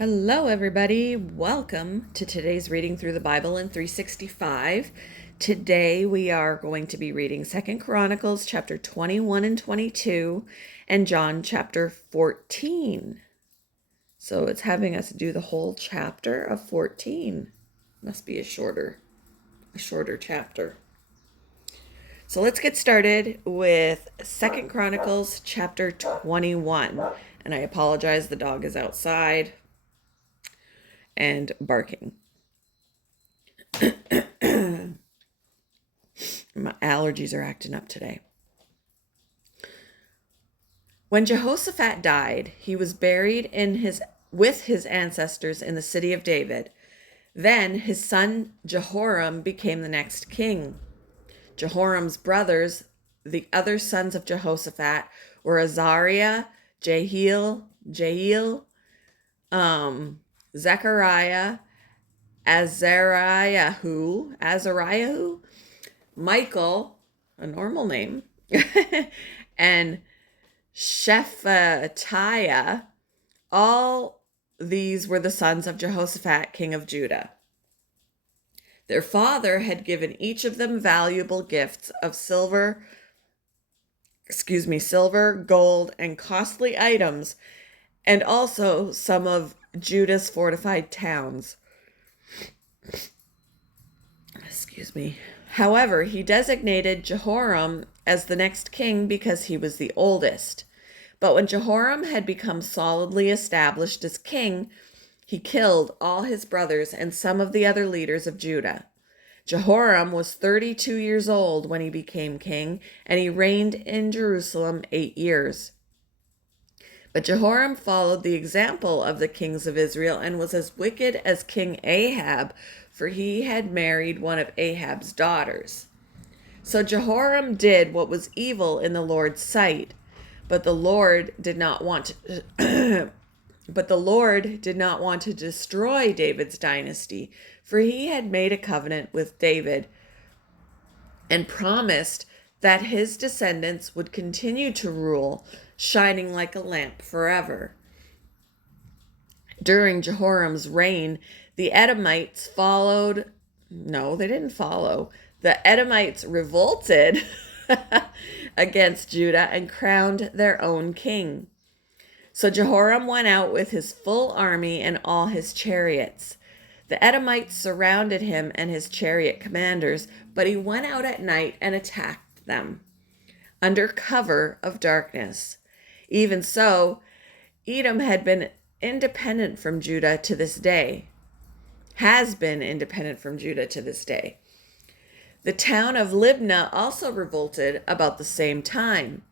Hello, everybody. Welcome to today's reading through the Bible in 365. Today we are going to be reading 2nd Chronicles chapter 21 and 22 and John chapter 14. So it's having us do the whole chapter of 14. Must be a shorter chapter. So let's get started with 2nd Chronicles chapter 21. And I apologize, the dog is outside and barking. My allergies are acting up today. When Jehoshaphat died, he was buried with his ancestors in the city of David. Then his son Jehoram became the next king. Jehoram's brothers, the other sons of Jehoshaphat, were Azariah, Jehiel, Zechariah, Azariahu, Michael, a normal name, and Shephatiah. All these were the sons of Jehoshaphat, king of Judah. Their father had given each of them valuable gifts of silver, gold, and costly items, and also some of Judah's fortified towns. However, he designated Jehoram as the next king because he was the oldest. But when Jehoram had become solidly established as king, he killed all his brothers and some of the other leaders of Judah. Jehoram was 32 years old when he became king, and he reigned in Jerusalem 8 years. But Jehoram followed the example of the kings of Israel and was as wicked as King Ahab, for he had married one of Ahab's daughters. So Jehoram did what was evil in the Lord's sight, but the Lord did not want to destroy David's dynasty, for he had made a covenant with David and promised that his descendants would continue to rule, shining like a lamp forever. During Jehoram's reign, the Edomites followed. No, they didn't follow. The Edomites revolted against Judah and crowned their own king. So Jehoram went out with his full army and all his chariots. The Edomites surrounded him and his chariot commanders, but he went out at night and attacked them under cover of darkness. Even so, Edom had been independent from Judah to this day. Has been independent from Judah to this day. The town of Libnah also revolted about the same time.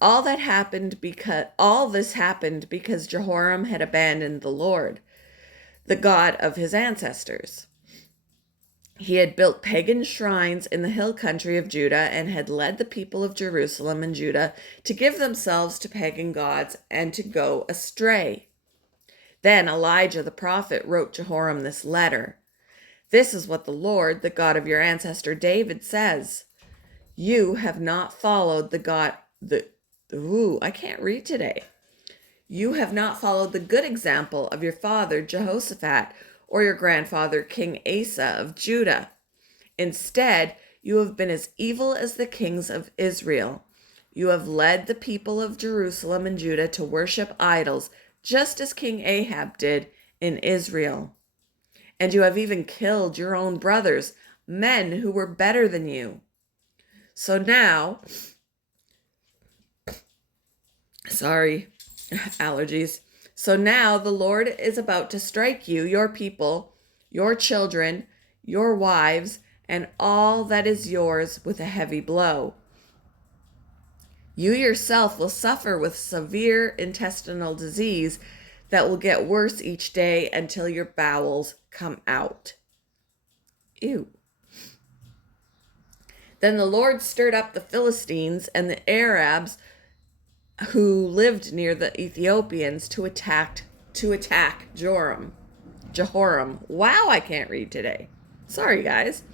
All this happened because Jehoram had abandoned the Lord, the God of his ancestors. He had built pagan shrines in the hill country of Judah and had led the people of Jerusalem and Judah to give themselves to pagan gods and to go astray. Then Elijah the prophet wrote Jehoram this letter. This is what the Lord, the God of your ancestor David, says. You have not followed I can't read today. You have not followed the good example of your father Jehoshaphat or your grandfather King Asa of Judah. Instead, you have been as evil as the kings of Israel. You have led the people of Jerusalem and Judah to worship idols, just as King Ahab did in Israel. And you have even killed your own brothers, men who were better than you. So now, allergies. So now the Lord is about to strike you, your people, your children, your wives, and all that is yours with a heavy blow. You yourself will suffer with severe intestinal disease that will get worse each day until your bowels come out. Ew. Then the Lord stirred up the Philistines and the Arabs who lived near the Ethiopians to attack Jehoram. Wow, I can't read today. Sorry, guys.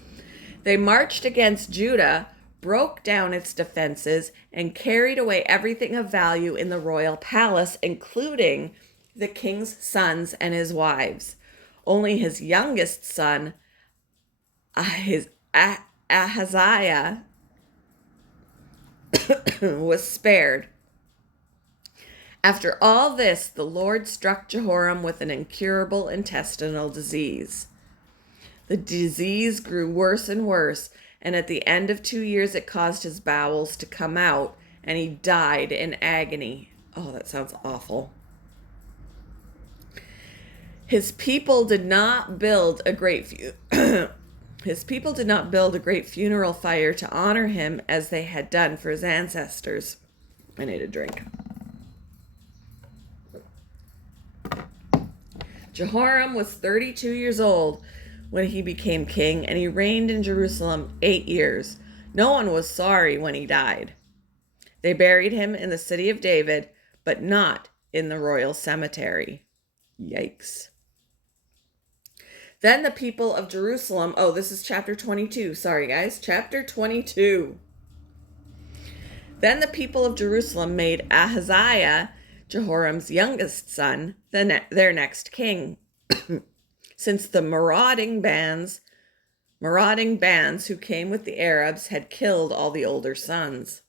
They marched against Judah, broke down its defenses, and carried away everything of value in the royal palace, including the king's sons and his wives. Only his youngest son, Ahaziah, was spared. After all this, the Lord struck Jehoram with an incurable intestinal disease. The disease grew worse and worse, and at the end of 2 years it caused his bowels to come out, and he died in agony. Oh, that sounds awful. His people did not build a great funeral fire to honor him as they had done for his ancestors. I need a drink. Jehoram was 32 years old when he became king, and he reigned in Jerusalem 8 years. No one was sorry when he died. They buried him in the city of David, but not in the royal cemetery. Yikes. Then the people of Jerusalem, this is chapter 22. Sorry, guys. Chapter 22. Then the people of Jerusalem made Ahaziah, Jehoram's youngest son, their next king, since the marauding bands who came with the Arabs had killed all the older sons.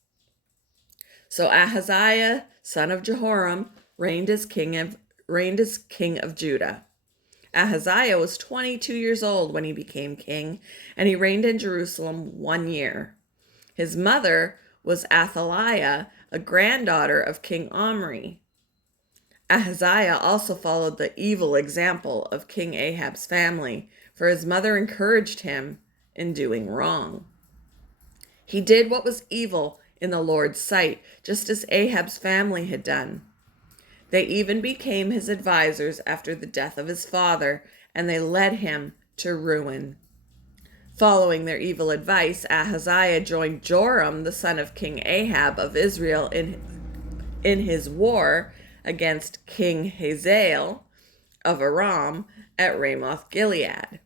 So Ahaziah, son of Jehoram, reigned as king of Judah. Ahaziah was 22 years old when he became king, and he reigned in Jerusalem 1 year. His mother was Athaliah, a granddaughter of King Omri. Ahaziah also followed the evil example of King Ahab's family, for his mother encouraged him in doing wrong. He did what was evil in the Lord's sight, just as Ahab's family had done. They even became his advisors after the death of his father, and they led him to ruin. Following their evil advice, Ahaziah joined Joram, the son of King Ahab of Israel, in his war against King Hazael of Aram at Ramoth Gilead.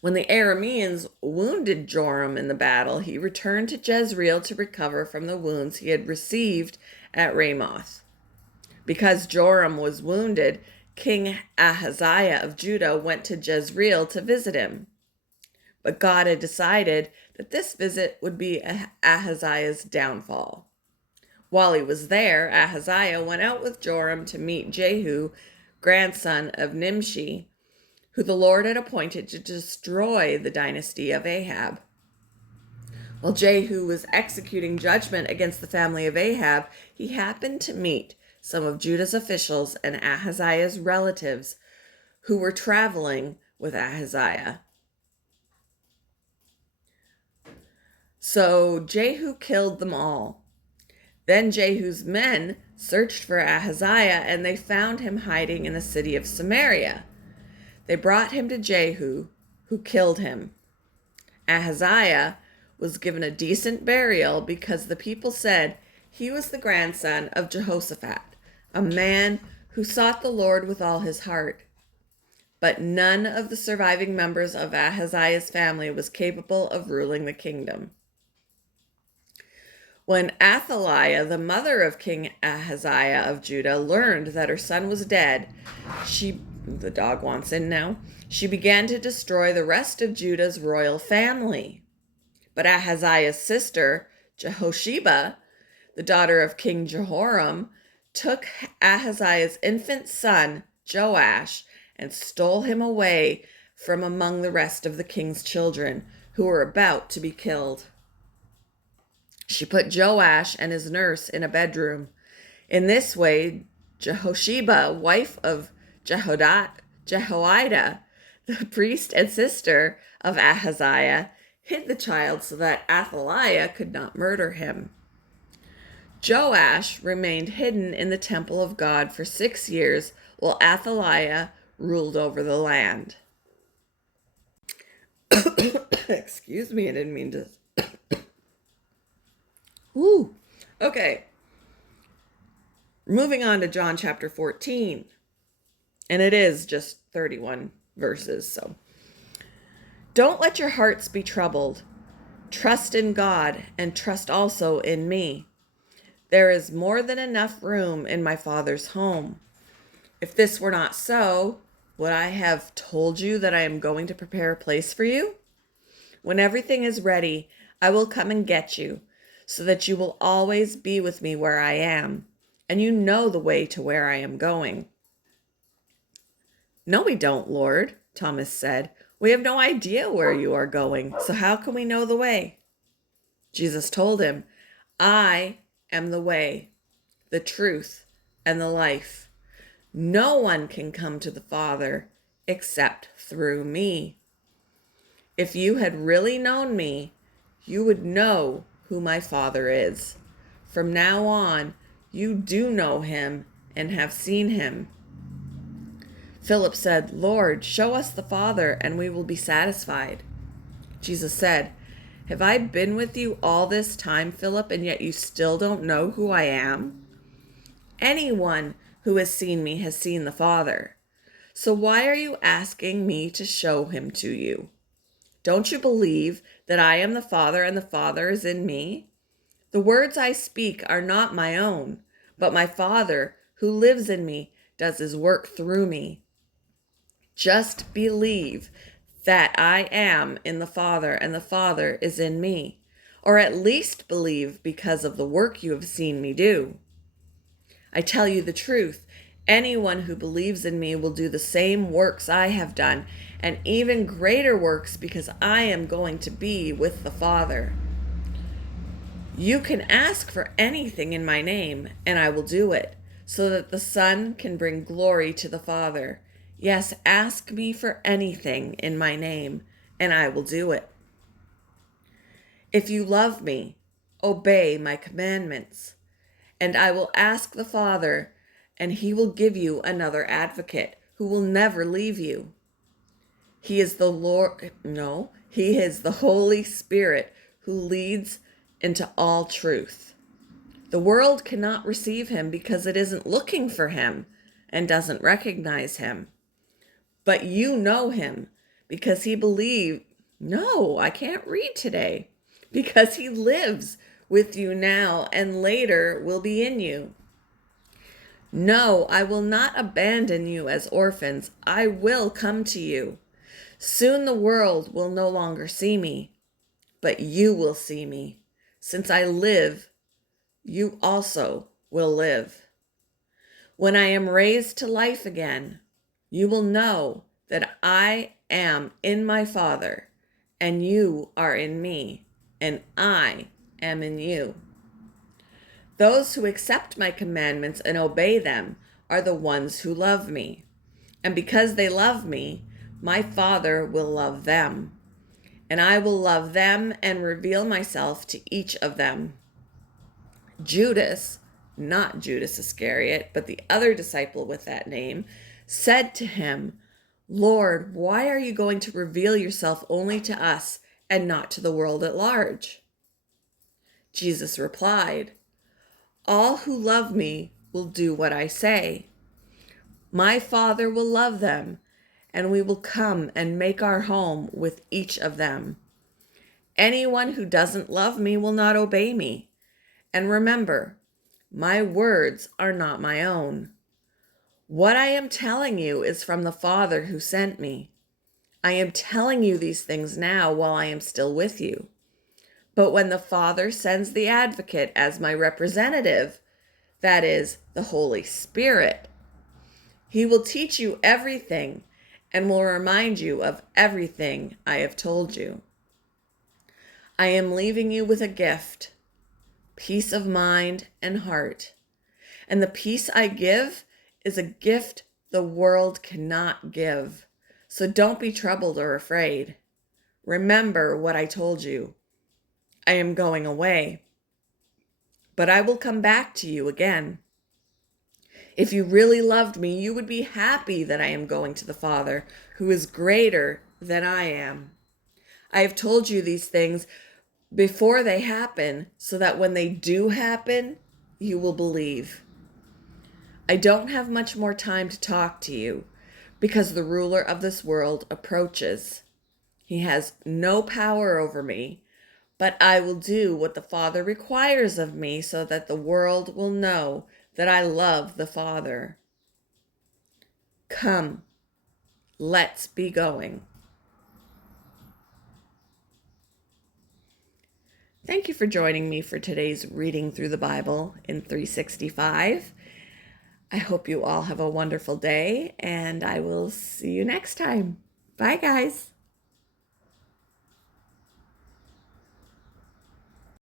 When the Arameans wounded Joram in the battle, he returned to Jezreel to recover from the wounds he had received at Ramoth. Because Joram was wounded, King Ahaziah of Judah went to Jezreel to visit him. But God had decided that this visit would be Ahaziah's downfall. While he was there, Ahaziah went out with Joram to meet Jehu, grandson of Nimshi, who the Lord had appointed to destroy the dynasty of Ahab. While Jehu was executing judgment against the family of Ahab, he happened to meet some of Judah's officials and Ahaziah's relatives who were traveling with Ahaziah. So Jehu killed them all. Then Jehu's men searched for Ahaziah, and they found him hiding in the city of Samaria. They brought him to Jehu, who killed him. Ahaziah was given a decent burial because the people said he was the grandson of Jehoshaphat, a man who sought the Lord with all his heart. But none of the surviving members of Ahaziah's family was capable of ruling the kingdom. When Athaliah, the mother of King Ahaziah of Judah, learned that her son was dead, the dog wants in now, she began to destroy the rest of Judah's royal family. But Ahaziah's sister, Jehosheba, the daughter of King Jehoram, took Ahaziah's infant son, Joash, and stole him away from among the rest of the king's children, who were about to be killed. She put Joash and his nurse in a bedroom. In this way, Jehosheba, wife of Jehoiada, the priest and sister of Ahaziah, hid the child so that Athaliah could not murder him. Joash remained hidden in the temple of God for 6 years while Athaliah ruled over the land. Excuse me, I didn't mean to... Woo. Okay. Moving on to John chapter 14. And it is just 31 verses, so. Don't let your hearts be troubled. Trust in God and trust also in me. There is more than enough room in my Father's home. If this were not so, would I have told you that I am going to prepare a place for you? When everything is ready, I will come and get you, so that you will always be with me where I am, and you know the way to where I am going." "No, we don't, Lord," Thomas said. "We have no idea where you are going, so how can we know the way?" Jesus told him, "I am the way, the truth, and the life. No one can come to the Father except through me. If you had really known me, you would know who my Father is. From now on, you do know him and have seen him." Philip said, "Lord, show us the Father, and we will be satisfied." Jesus said, "Have I been with you all this time, Philip, and yet you still don't know who I am? Anyone who has seen me has seen the Father. So why are you asking me to show him to you? Don't you believe that I am the Father and the Father is in me? The words I speak are not my own, but my Father who lives in me does his work through me. Just believe that I am in the Father and the Father is in me, or at least believe because of the work you have seen me do. I tell you the truth. Anyone who believes in me will do the same works I have done, and even greater works, because I am going to be with the Father. You can ask for anything in my name, and I will do it, so that the Son can bring glory to the Father. Yes, ask me for anything in my name, and I will do it. If you love me, obey my commandments. And I will ask the Father, and he will give you another advocate who will never leave you. He is the he is the Holy Spirit who leads into all truth. The world cannot receive him because it isn't looking for him and doesn't recognize him. But you know him because he believes. No, I can't read today. Because he lives with you now and later will be in you. No, I will not abandon you as orphans. I will come to you. Soon the world will no longer see me, but you will see me. Since I live, you also will live. When I am raised to life again, you will know that I am in my Father, and you are in me, and I am in you. Those who accept my commandments and obey them are the ones who love me. And because they love me, my Father will love them. And I will love them and reveal myself to each of them. Judas, not Judas Iscariot, but the other disciple with that name, said to him, "Lord, why are you going to reveal yourself only to us and not to the world at large?" Jesus replied, "All who love me will do what I say. My Father will love them, and we will come and make our home with each of them. Anyone who doesn't love me will not obey me. And remember, my words are not my own. What I am telling you is from the Father who sent me. I am telling you these things now while I am still with you. But when the Father sends the Advocate as my representative, that is, the Holy Spirit, he will teach you everything and will remind you of everything I have told you. I am leaving you with a gift, peace of mind and heart. And the peace I give is a gift the world cannot give. So don't be troubled or afraid. Remember what I told you. I am going away, but I will come back to you again. If you really loved me, you would be happy that I am going to the Father, who is greater than I am. I have told you these things before they happen, so that when they do happen, you will believe. I don't have much more time to talk to you, because the ruler of this world approaches. He has no power over me, but I will do what the Father requires of me so that the world will know that I love the Father. Come, let's be going. Thank you for joining me for today's reading through the Bible in 365. I hope you all have a wonderful day, and I will see you next time. Bye, guys.